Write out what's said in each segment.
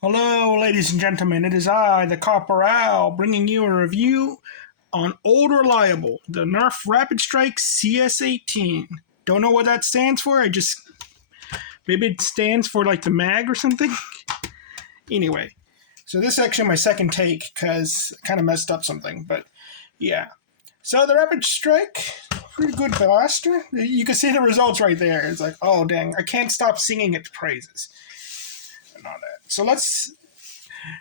Hello, ladies and gentlemen. It is I, the Corporal, bringing you a review on Old Reliable, the Nerf Rapidstrike CS-18. Don't know what that stands for. Maybe it stands for like the mag or something. Anyway, so this is actually my second take because I kind of messed up something, but yeah. So the Rapidstrike, pretty good blaster. You can see the results right there. It's like, oh dang, I can't stop singing its praises and all that.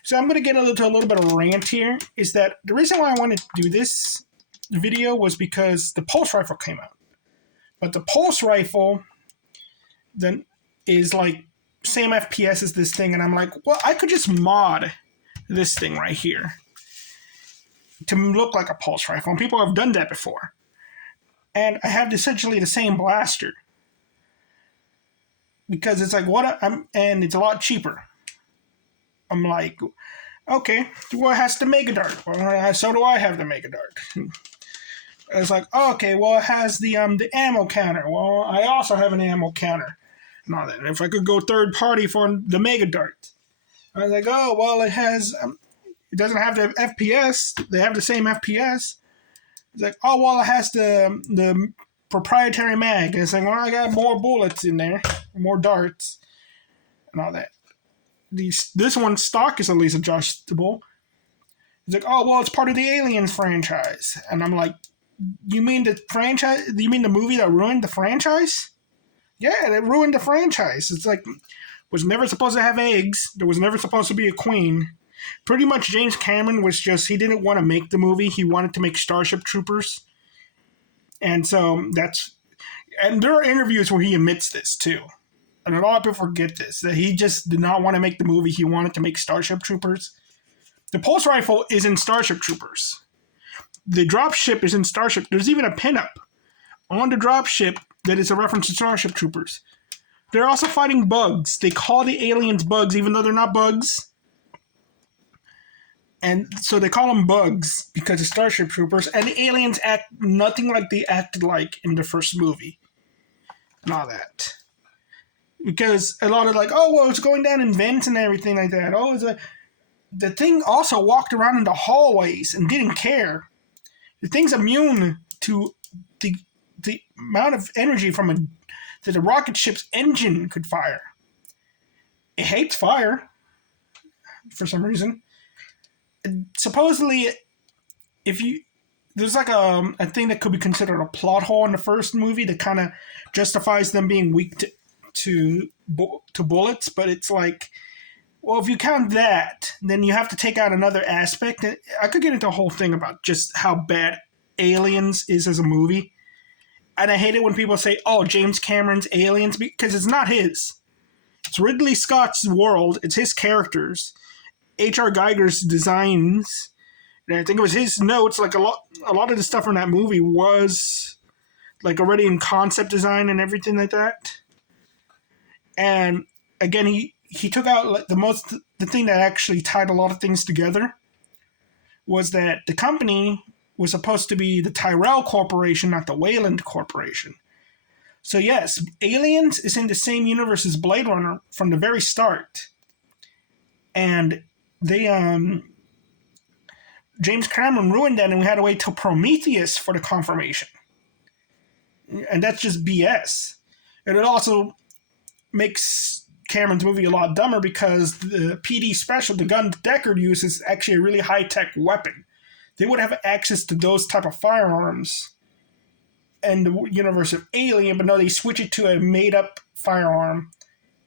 So I'm going to get into a little bit of rant here. Is that the reason why I wanted to do this video was because the pulse rifle came out. But the pulse rifle then is like same FPS as this thing, and I'm like, well, I could just mod this thing right here to look like a pulse rifle, and people have done that before. And I have essentially the same blaster because it's like and it's a lot cheaper. I'm like, okay, well, it has the Mega Dart. Well, so do I have the Mega Dart. It's like, oh, okay, well, it has the ammo counter. Well, I also have an ammo counter. And all that. And if I could go third party for the Mega Dart, I was like, oh, well, it has, it doesn't have the FPS. They have the same FPS. It's like, oh, well, it has the proprietary mag. And it's like, well, I got more bullets in there, more darts, and all that. This one's stock is at least adjustable. It's like, oh, well, it's part of the Aliens franchise. And I'm like, you mean the franchise? You mean the movie that ruined the franchise? Yeah, it ruined the franchise. It's like, was never supposed to have eggs. There was never supposed to be a queen. Pretty much James Cameron was just, he didn't want to make the movie. He wanted to make Starship Troopers. And so and there are interviews where he admits this too. And a lot of people forget this, that he just did not want to make the movie. He wanted to make Starship Troopers. The pulse rifle is in Starship Troopers. The dropship is in Starship. There's even a pinup on the dropship that is a reference to Starship Troopers. They're also fighting bugs. They call the aliens bugs, even though they're not bugs. And so they call them bugs because of Starship Troopers. And the aliens act nothing like they acted like in the first movie. And all that. Because a lot of like, oh, well, it's going down in vents and everything like that. Oh, the thing also walked around in the hallways and didn't care. The thing's immune to the amount of energy that the rocket ship's engine could fire. It hates fire for some reason. And supposedly, there's like a thing that could be considered a plot hole in the first movie that kind of justifies them being weak to bullets, but it's like, well, if you count that, then you have to take out another aspect. I could get into a whole thing about just how bad Aliens is as a movie. And I hate it when people say, oh, James Cameron's Aliens, because it's not his. It's Ridley Scott's world. It's his characters. H.R. Geiger's designs. And I think it was his notes. Like a lot of the stuff from that movie was like already in concept design and everything like that. And again, he took out like the thing that actually tied a lot of things together was that the company was supposed to be the Tyrell Corporation, not the Wayland Corporation. So yes, Aliens is in the same universe as Blade Runner from the very start. And they James Cameron ruined that, and we had to wait till Prometheus for the confirmation. And that's just BS. And it also makes Cameron's movie a lot dumber because the PD special, the gun Deckard uses, is actually a really high-tech weapon. They would have access to those type of firearms in the universe of Alien, but no, they switch it to a made-up firearm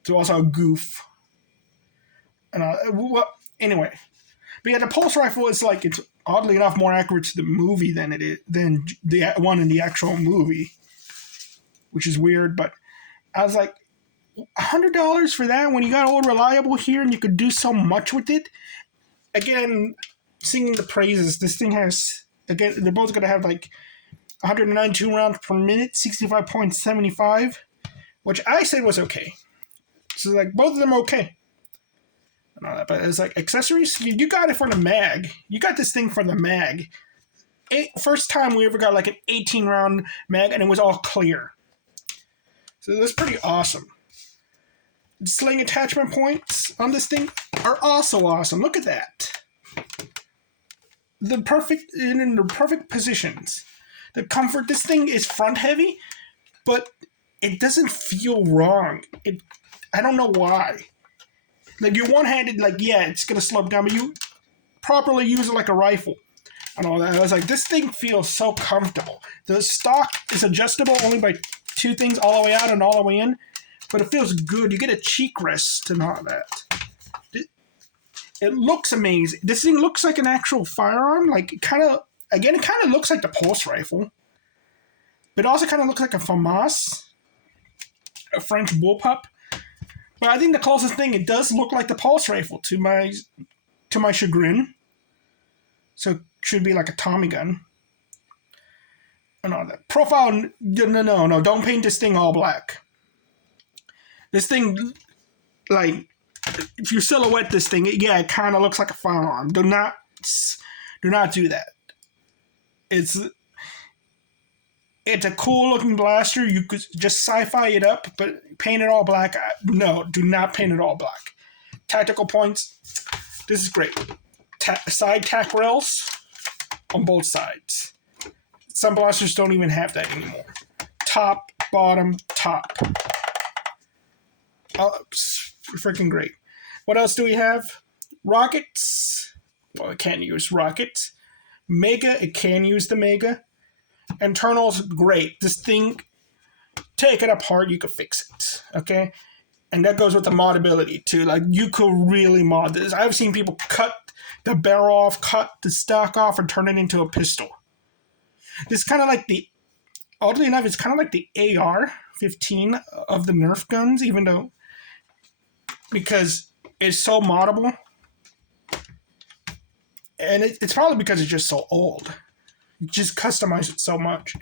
to also a goof. And anyway, but yeah, the pulse rifle is like, it's oddly enough more accurate to the movie than the one in the actual movie, which is weird. But I was like, $100 for that when you got Old Reliable here and you could do so much with it. Again, singing the praises. This thing has, again, they're both going to have like 192 rounds per minute, 65.75, which I said was okay. So like both of them are okay. And all that, but it's like accessories. You got it for the mag. You got this thing for the mag. First time we ever got like an 18 round mag, and it was all clear. So that's pretty awesome. sling attachment points on this thing are also awesome. Look at that. In the perfect positions. The comfort, this thing is front heavy, but it doesn't feel wrong. I don't know why. Like, you're one-handed, like, yeah, it's going to slow down, but you properly use it like a rifle and all that. I was like, this thing feels so comfortable. The stock is adjustable only by 2 things, all the way out and all the way in, but it feels good. You get a cheek rest and all that. It looks amazing. This thing looks like an actual firearm. Like, it kind of looks like the pulse rifle. But it also kind of looks like a FAMAS, a French bullpup. But I think the closest thing, it does look like the pulse rifle to my chagrin. So it should be like a Tommy gun. And all that. Profile, no, don't paint this thing all black. This thing, like, if you silhouette this thing, it kind of looks like a firearm. Do not do that. It's a cool looking blaster. You could just sci-fi it up, but paint it all black. No, do not paint it all black. Tactical points. This is great. Side tack rails on both sides. Some blasters don't even have that anymore. Top, bottom, top. Freaking great. What else do we have? Rockets. Well, it can't use rockets. Mega, it can use the Mega. Internals, great. This thing, take it apart, you could fix it. Okay? And that goes with the modability too. Like, you could really mod this. I've seen people cut the barrel off, cut the stock off, and turn it into a pistol. This is kind of like oddly enough, it's kind of like the AR-15 of the Nerf guns, even though, because it's so moddable. And it's probably because it's just so old. You just customize it so much.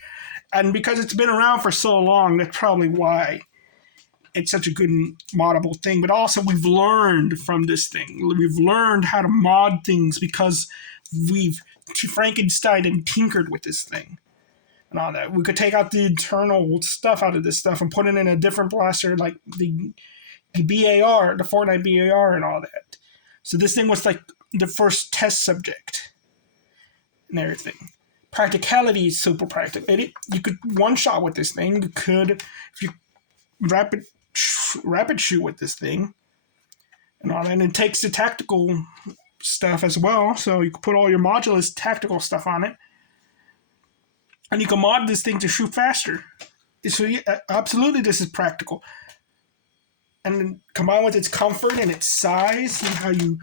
And because it's been around for so long, that's probably why it's such a good moddable thing. But also, we've learned from this thing. We've learned how to mod things because we've Frankenstein and tinkered with this thing. And all that. We could take out the internal stuff out of this stuff and put it in a different blaster, like the BAR, the Fortnite BAR and all that. So this thing was like the first test subject and everything. Practicality is super practical. You could one-shot with this thing. You could, if you rapid shoot with this thing and all that. And it takes the tactical stuff as well. So you can put all your modulus tactical stuff on it. And you can mod this thing to shoot faster. So yeah, absolutely, this is practical. And combined with its comfort and its size and how you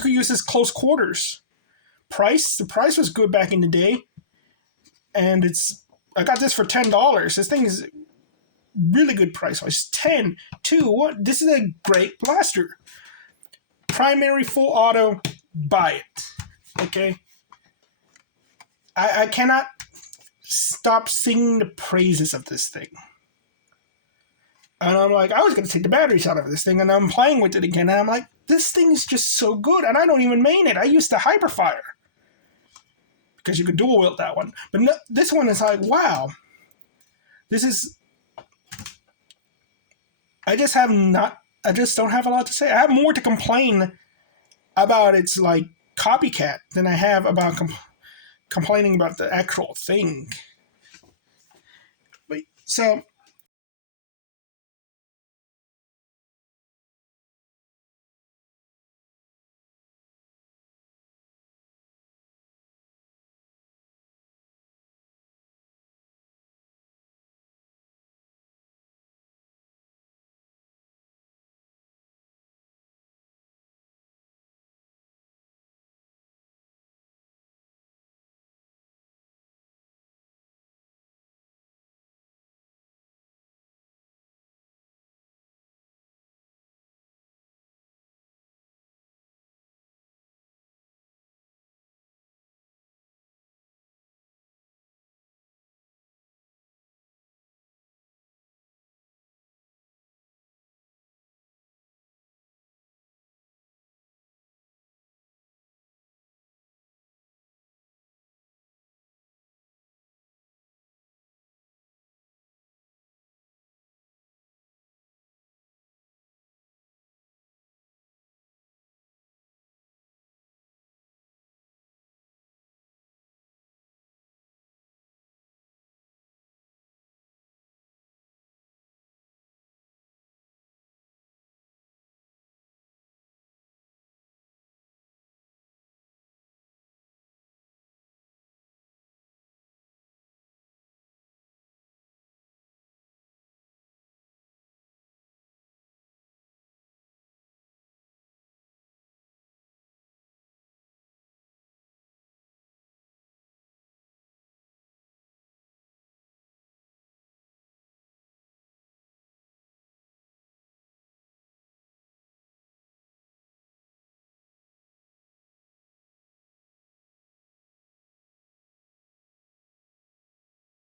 could use this close quarters. The price was good back in the day. And I got this for $10. This thing is really good price wise. 10, 2, what? This is a great blaster. Primary full auto, buy it. Okay? I cannot stop singing the praises of this thing. And I'm like, I was going to take the batteries out of this thing, and I'm playing with it again, and I'm like, this thing is just so good, and I don't even main it. I used the Hyperfire. Because you could dual wield that one. But no, this one is like, wow. This is... I just don't have a lot to say. I have more to complain about its, like, copycat than I have about complaining about the actual thing. So,